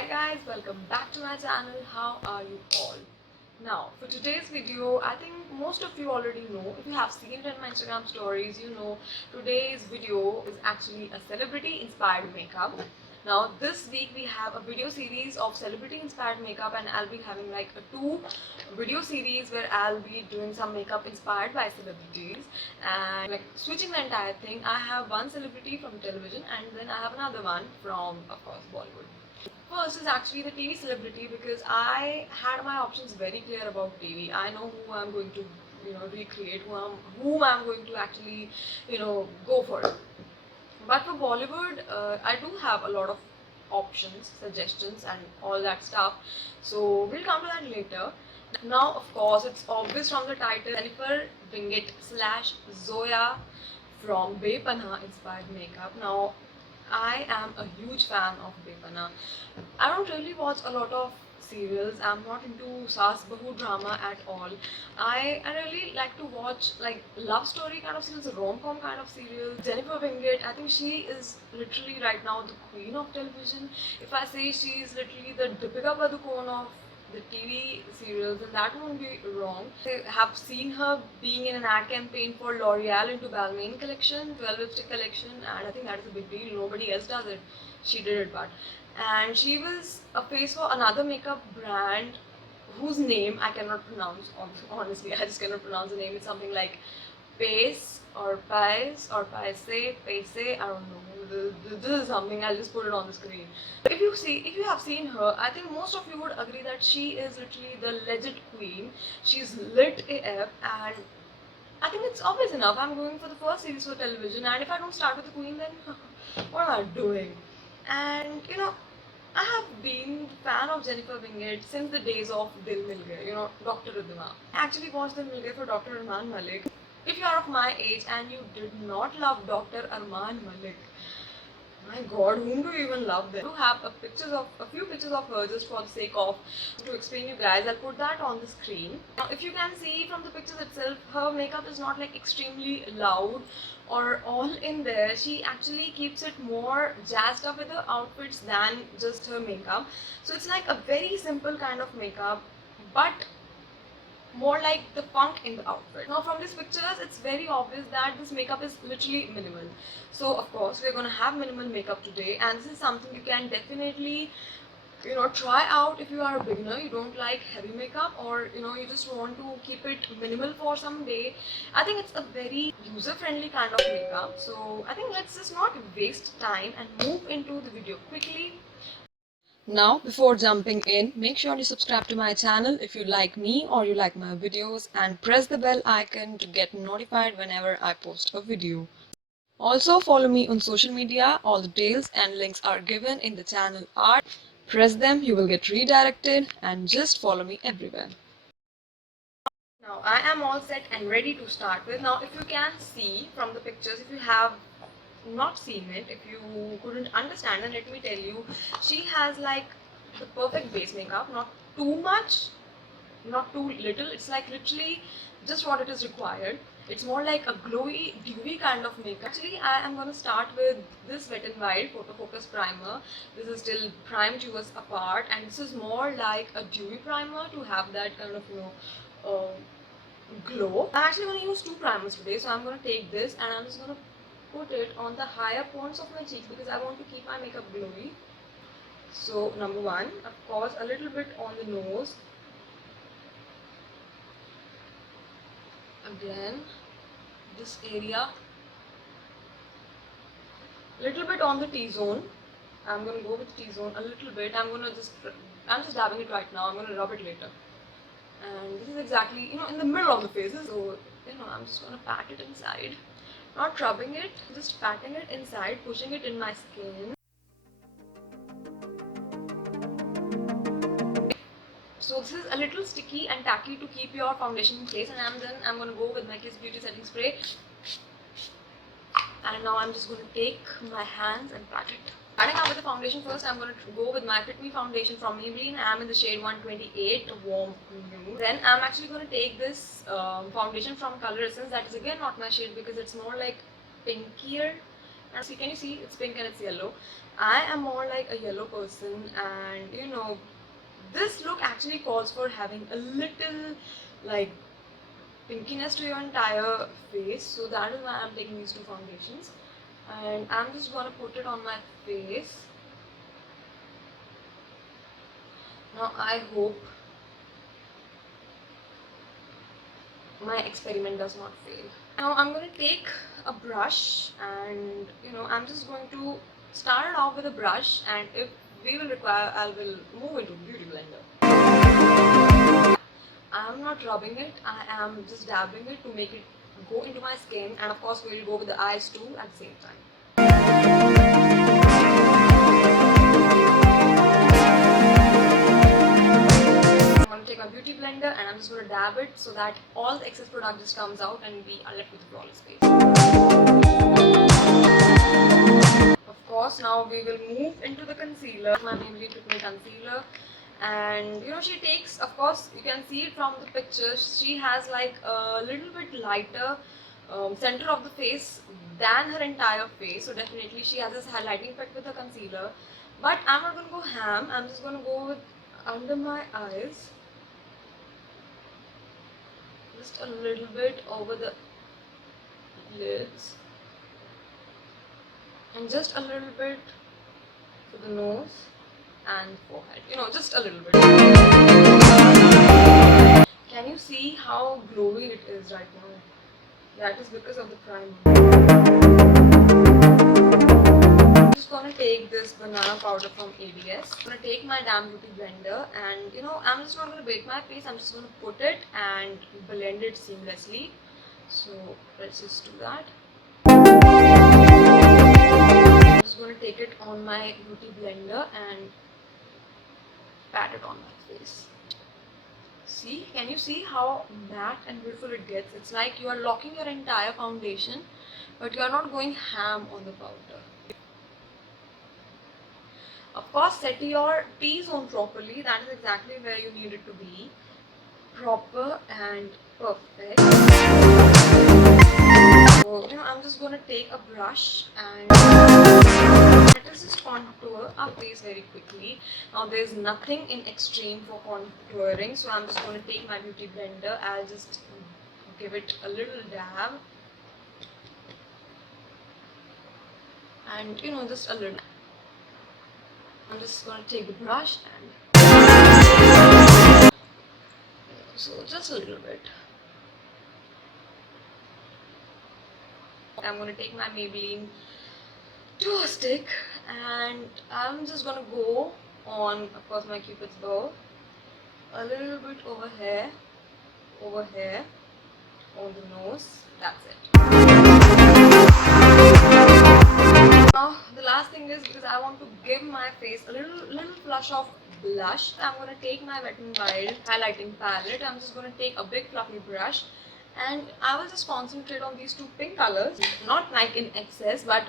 Hi guys, welcome back to my channel. How are you all? Now, for today's video, I think most of you already know. If you have seen it in my Instagram stories, you know today's video is actually a celebrity inspired makeup. Now, this week we have a video series of celebrity inspired makeup, and I'll be having like a two video series where I'll be doing some makeup inspired by celebrities and like switching the entire thing. I have one celebrity from television and then I have another one from, of course, Bollywood. First is actually the TV celebrity because I had my options very clear about TV. I know who I'm going to, recreate, whom I'm going to actually, go for. But for Bollywood, I do have a lot of options, suggestions, and all that stuff. So we'll come to that later. Now, of course, it's obvious from the title, Jennifer Winget slash Zoya from Bepannah inspired makeup. Now, I am a huge fan of Bepannah. I don't really watch a lot of serials. I'm not into Saas Bahu drama at all. I really like to watch like love story kind of serials, rom-com kind of serials. Jennifer Winget, I think she is literally right now the queen of television. If I say she is literally the Deepika Padukone of the TV serials, and that won't be wrong. I have seen her being in an ad campaign for L'Oreal into Balmain collection, 12 lipstick collection, and I think that is a big deal. Nobody else does it. She did it, but. And she was a face for another makeup brand whose name I cannot pronounce. Honestly, I just cannot pronounce the name. It's something like Pace or Paise or Paise, Paise, I don't know. This is something, I'll just put it on the screen. If you have seen her, I think most of you would agree that she is literally the legit queen. She's lit AF, and I think it's obvious enough. I'm going for the first series for television, and if I don't start with the queen, then what am I doing? And I have been a fan of Jennifer Winget since the days of Dil Mil Gaye, Dr. Ridhima. I actually watched Dil Mil Gaye for Dr. Arman Malik. If you are of my age and you did not love Dr. Arman Malik, my god, whom do you even love then? I do have a few pictures of her just for the sake of to explain you guys. I'll put that on the screen. Now, if you can see from the pictures itself, her makeup is not like extremely loud or all in there. She actually keeps it more jazzed up with her outfits than just her makeup. So it's like a very simple kind of makeup, but more like the funk in the outfit. Now from these pictures, it's very obvious that this makeup is literally minimal. So of course, we're gonna have minimal makeup today, and this is something you can definitely try out if you are a beginner, you don't like heavy makeup, or you just want to keep it minimal for some day. I think it's a very user-friendly kind of makeup. So I think let's just not waste time and move into the video quickly. Now, before jumping in, make sure you subscribe to my channel if you like me or you like my videos, and press the bell icon to get notified whenever I post a video. Also, follow me on social media. All the details and links are given in the channel art. Press them, you will get redirected, and just follow me everywhere. Now, I am all set and ready to start with. Now, if you can see from the pictures, if you have not seen it, if you couldn't understand, then let me tell you, she has like the perfect base makeup, not too much, not too little. It's like literally just what it is required. It's more like a glowy, dewy kind of makeup. Actually, I am going to start with this WetnWild Photo Focus primer. This is still primed US apart, and this is more like a dewy primer to have that kind of glow. I'm actually going to use two primers today, so I'm going to take this and I'm just going to put it on the higher points of my cheeks because I want to keep my makeup glowy. So number one, of course, a little bit on the nose. Again, this area. Little bit on the T-zone. I'm going to go with T-zone a little bit. I'm just dabbing it right now. I'm going to rub it later. And this is exactly, in the middle of the faces. So, I'm just going to pat it inside. Not rubbing it, just patting it inside, pushing it in my skin. So this is a little sticky and tacky to keep your foundation in place, and I'm going to go with my Kiss Beauty setting spray. And now I'm just going to take my hands and pat it. Starting out with the foundation first, I'm going to go with my Fitme Foundation from Maybelline. I'm in the shade 128 Warm Nude. Then I'm actually going to take this foundation from Color Essence. That is again not my shade because it's more like pinkier. And so can you see it's pink and it's yellow. I am more like a yellow person, and this look actually calls for having a little like pinkiness to your entire face. So that is why I'm taking these two foundations, and I'm just gonna put it on my face. Now I hope my experiment does not fail. Now I'm going to take a brush, and I'm just going to start it off with a brush, and if we will require, I will move into beauty blender. I'm not rubbing it, I am just dabbing it to make it go into my skin, and of course we will go with the eyes too at the same time. Take my beauty blender, and I'm just going to dab it so that all the excess product just comes out and we are left with a flawless face. Of course, now we will move into the concealer. My Maybelline Fitme concealer, and she takes, of course you can see it from the picture, she has like a little bit lighter center of the face than her entire face, so definitely she has this highlighting effect with the concealer. But I'm not going to go ham, I'm just going to go with under my eyes. Just a little bit over the lids, and just a little bit to the nose and forehead, just a little bit. Can you see how glowy it is right now? That is because of the primer. I'm just gonna take this banana powder from ABS. I'm gonna take my damn beauty blender, and I'm just not gonna bake my face, I'm just gonna put it and blend it seamlessly. So let's just do that. I'm just gonna take it on my beauty blender and pat it on my face. See, can you see how matte and beautiful it gets? It's like you are locking your entire foundation, but you are not going ham on the powder. Of course, set your T-zone properly. That is exactly where you need it to be. Proper and perfect. So, I'm just going to take a brush and let us just contour our face very quickly. Now, there's nothing in extreme for contouring, so I'm just going to take my beauty blender. I'll just give it a little dab. And, just a little. I'm just going to take the brush and so just a little bit. I'm going to take my Maybelline duo stick, and I'm just going to go on, of course, my Cupid's bow, a little bit over here, on the nose. That's it. Now the last thing is, because I want to give my face a little flush of blush, I'm going to take my WetnWild highlighting palette. I'm just going to take a big fluffy brush, and I will just concentrate on these two pink colors, not like in excess, but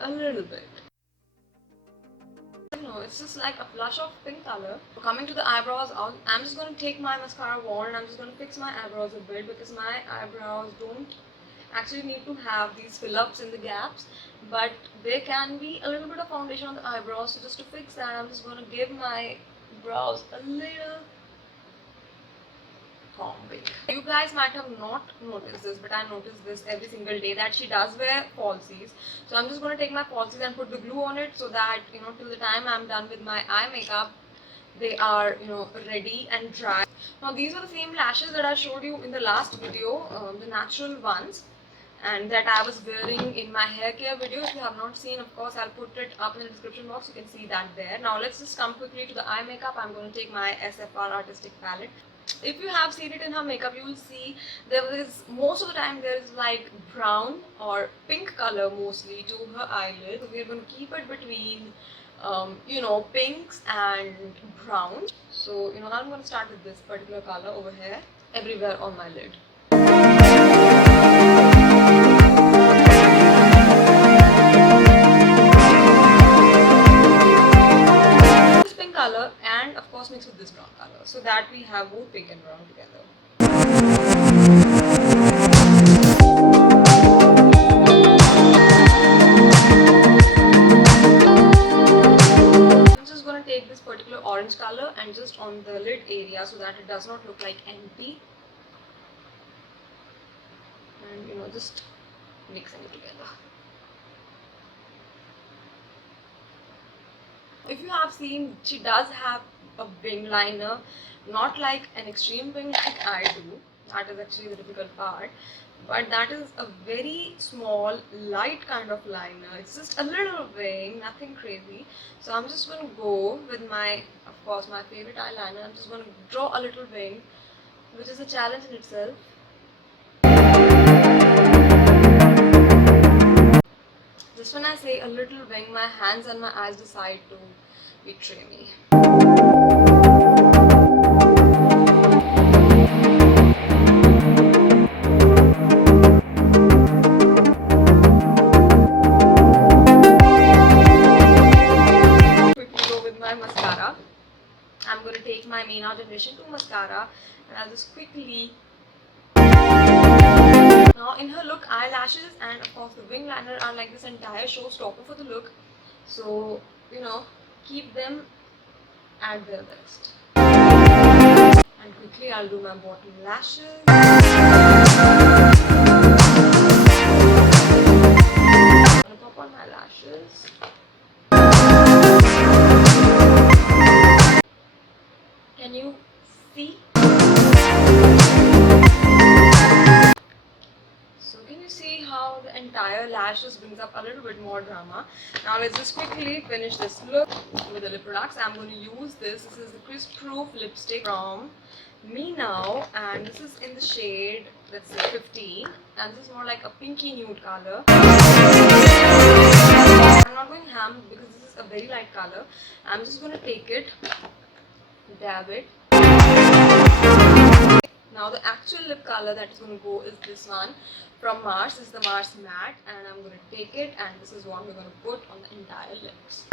a little bit. It's just like a flush of pink color. Coming to the eyebrows out, I'm just going to take my mascara wand and I'm just going to fix my eyebrows a bit, because my eyebrows don't actually need to have these fill-ups in the gaps, but there can be a little bit of foundation on the eyebrows. So just to fix that, I'm just going to give my brows a little combing. You guys might have not noticed this, but I notice this every single day, that she does wear falsies. So I'm just going to take my falsies and put the glue on it, so that till the time I'm done with my eye makeup, they are ready and dry. Now these are the same lashes that I showed you in the last video, the natural ones, and that I was wearing in my hair care video. If you have not seen, of course I'll put it up in the description box, you can see that there. Now let's just come quickly to the eye makeup. I'm going to take my SFR artistic palette. If you have seen it in her makeup, you will see there is, most of the time there is like brown or pink color mostly to her eyelid. So we are going to keep it between pinks and browns. So I'm going to start with this particular color over here, everywhere on my lid. This pink color, and of course mix with this brown color, so that we have both pink and brown together. take this particular orange color and just on the lid area so that it does not look like empty, and just mixing it together. If you have seen, she does have a wing liner, not like an extreme wing like I do. That is actually the difficult part. But that is a very small, light kind of liner. It's just a little wing, nothing crazy. So I'm just going to go with my, of course, my favorite eyeliner. I'm just going to draw a little wing, which is a challenge in itself. Just when I say a little wing, my hands and my eyes decide to betray me. Quickly go with my mascara. I'm going to take my Maybelline Generation 2 mascara and I'll just quickly. Now in her look, eyelashes and of course the wing liner are like this entire showstopper for the look. So, keep them at their best. And quickly I'll do my bottom lashes. I'm gonna pop on my lashes. Can you see? So can you see how the entire lashes brings up a little bit more drama? Now let's just quickly finish this look with the lip products. I'm going to use this. This is the Crisp Proof lipstick from Me Now, and this is in the shade, let's say 15, and this is more like a pinky nude color. I'm not going ham because this is a very light color. I'm just going to take it, dab it. Now the actual lip color that is going to go is this one from Mars. This is the Mars Matte, and I'm going to take it, and this is what we're going to put on the entire lips.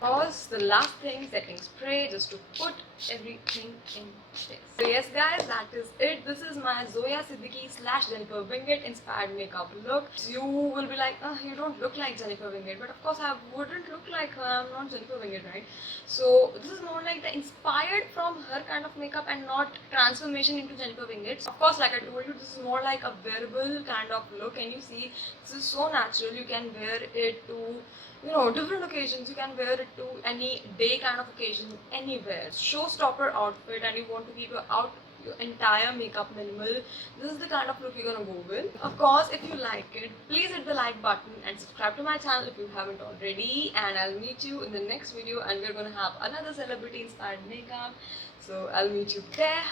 Pause. The last thing, setting spray, just to put everything in place. So yes guys, that is it. This is my Zoya Siddiqui / Jennifer Winget inspired makeup look. You will be like, oh, you don't look like Jennifer Winget, but of course I wouldn't look like her. I'm not Jennifer Winget, right? So this is more like the inspired from her kind of makeup and not transformation into Jennifer Winget. Of course, like I told you, this is more like a wearable kind of look, and you see this is so natural. You can wear it to different occasions. You can wear it to any day kind of occasion, anywhere. Showstopper outfit, and you want to keep your entire makeup minimal. This is the kind of look you're gonna go with. Of course, if you like it, please hit the like button and subscribe to my channel if you haven't already. And I'll meet you in the next video, and we're gonna have another celebrity inspired makeup. So I'll meet you there.